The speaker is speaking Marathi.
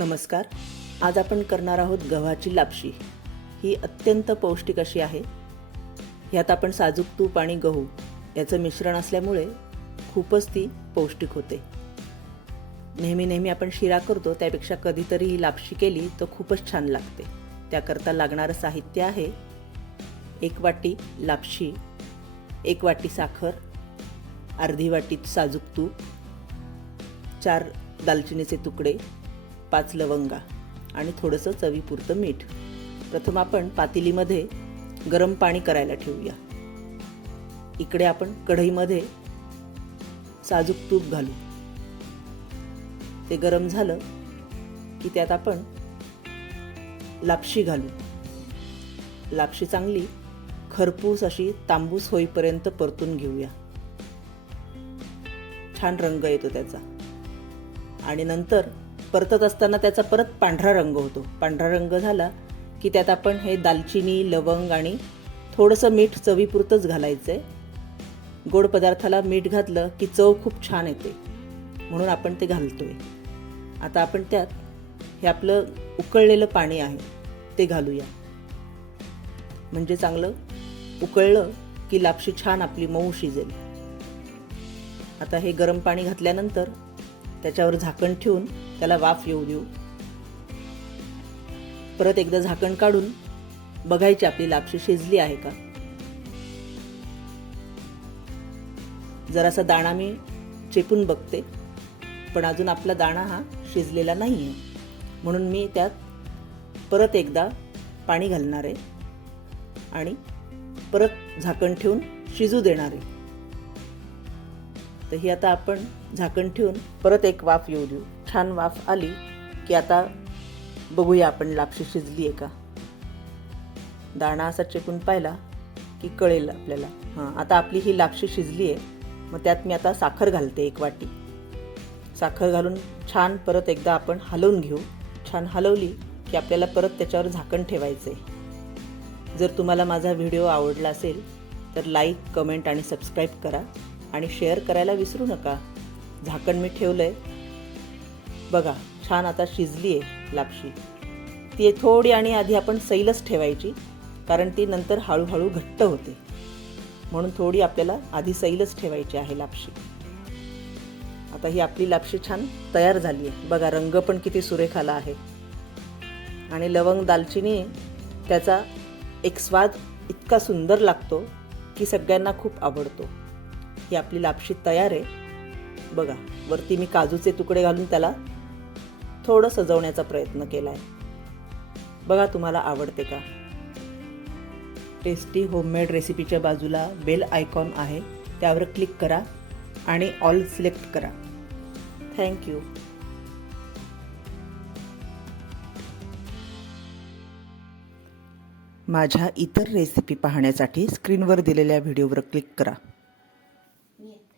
नमस्कार. आज आपण करणार आहोत गव्हाची लापशी. ही अत्यंत पौष्टिक अशी आहे. ह्यात आपण साजूक तूप आणि गहू याचं मिश्रण असल्यामुळे खूपच ती पौष्टिक होते. नेहमी नेहमी आपण शिरा करतो त्यापेक्षा कधीतरी ही लापशी केली तर खूपच छान लागते. त्याकरता लागणारं साहित्य आहे एक वाटी लापशी एक वाटी साखर अर्धी वाटी साजूक तूप चार दालचिनीचे तुकडे पाच लवंगा आणि थोडंसं चवीपुरतं मीठ. प्रथम आपण पातेलीमध्ये गरम पाणी करायला ठेवूया. इकडे आपण कढईमध्ये साजूक तूप घालू. ते गरम झालं की त्यात आपण लापशी घालू. लापशी चांगली खरपूस अशी तांबूस होईपर्यंत परतून घेऊया. छान रंग येतो त्याचा. आणि नंतर परतत असताना त्याचा परत पांढरा रंग होतो. पांढरा रंग झाला की त्यात आपण हे दालचिनी लवंग आणि थोडंसं मीठ चवीपुरतंच घालायचं आहे गोड पदार्थाला मीठ घातलं की चव खूप छान येते. म्हणून आपण ते घालतोय. आता आपण त्यात हे आपलं उकळलेलं पाणी आहे ते घालूया. म्हणजे चांगलं उकळलं की लापशी छान आपली मऊ शिजेल. आता हे गरम पाणी घातल्यानंतर त्याच्यावर झाकण ठेवून त्याला वाफ येऊ देऊ. परत एकदा झाकण काढून बघायची आपली लापशी शिजली आहे का? जरासा दाणा मी चेपून बघते पण अजून आपला दाणा हा शिजलेला नाही आहे म्हणून मी त्यात परत एकदा पाणी घालणार आहे आणि परत झाकण ठेवून शिजू देणार आहे. तर ही आता आपण झाकण ठेवून परत एक वाफ येऊ देऊ. छान वाफ आली की आता बघूया आपण लापशी शिजली आहे का? दाणा असा चेकून पाहिला की कळेल आपल्याला. हां आता आपली ही लापशी शिजली आहे. मग त्यात मी आता साखर घालते एक वाटी. साखर घालून छान परत एकदा आपण हलवून घेऊ. छान हलवली की आपल्याला परत त्याच्यावर झाकण ठेवायचं आहे जर तुम्हाला माझा व्हिडिओ आवडला असेल तर लाईक कमेंट आणि सबस्क्राईब करा. आणि शेअर करायला विसरू नका. झाकण मी ठेवलं आहे बघा छान आता शिजली आहे लापशी. ती थोडी आणि आधी आपण सैलच ठेवायची कारण ती नंतर हळूहळू घट्ट होते. म्हणून थोडी आपल्याला आधी सैलच ठेवायची आहे लापशी. आता ही आपली लापशी छान तयार झाली आहे बघा रंग पण किती सुरेख आला आहे. आणि लवंग दालचिनी त्याचा एक स्वाद इतका सुंदर लागतो की सगळ्यांना खूप आवडतो. ही आपली लापशी तयार आहे. बघा वरती मी काजूचे तुकडे घालून त्याला थोडं सजवण्याचा प्रयत्न केला आहे बघा तुम्हाला आवडते का? टेस्टी होममेड रेसिपीच्या बाजूला बेल आयकॉन आहे. त्यावर क्लिक करा आणि ऑल सिलेक्ट करा. थँक्यू माझ्या इतर रेसिपी पाहण्यासाठी स्क्रीनवर दिलेल्या व्हिडिओवर क्लिक करा. Нет.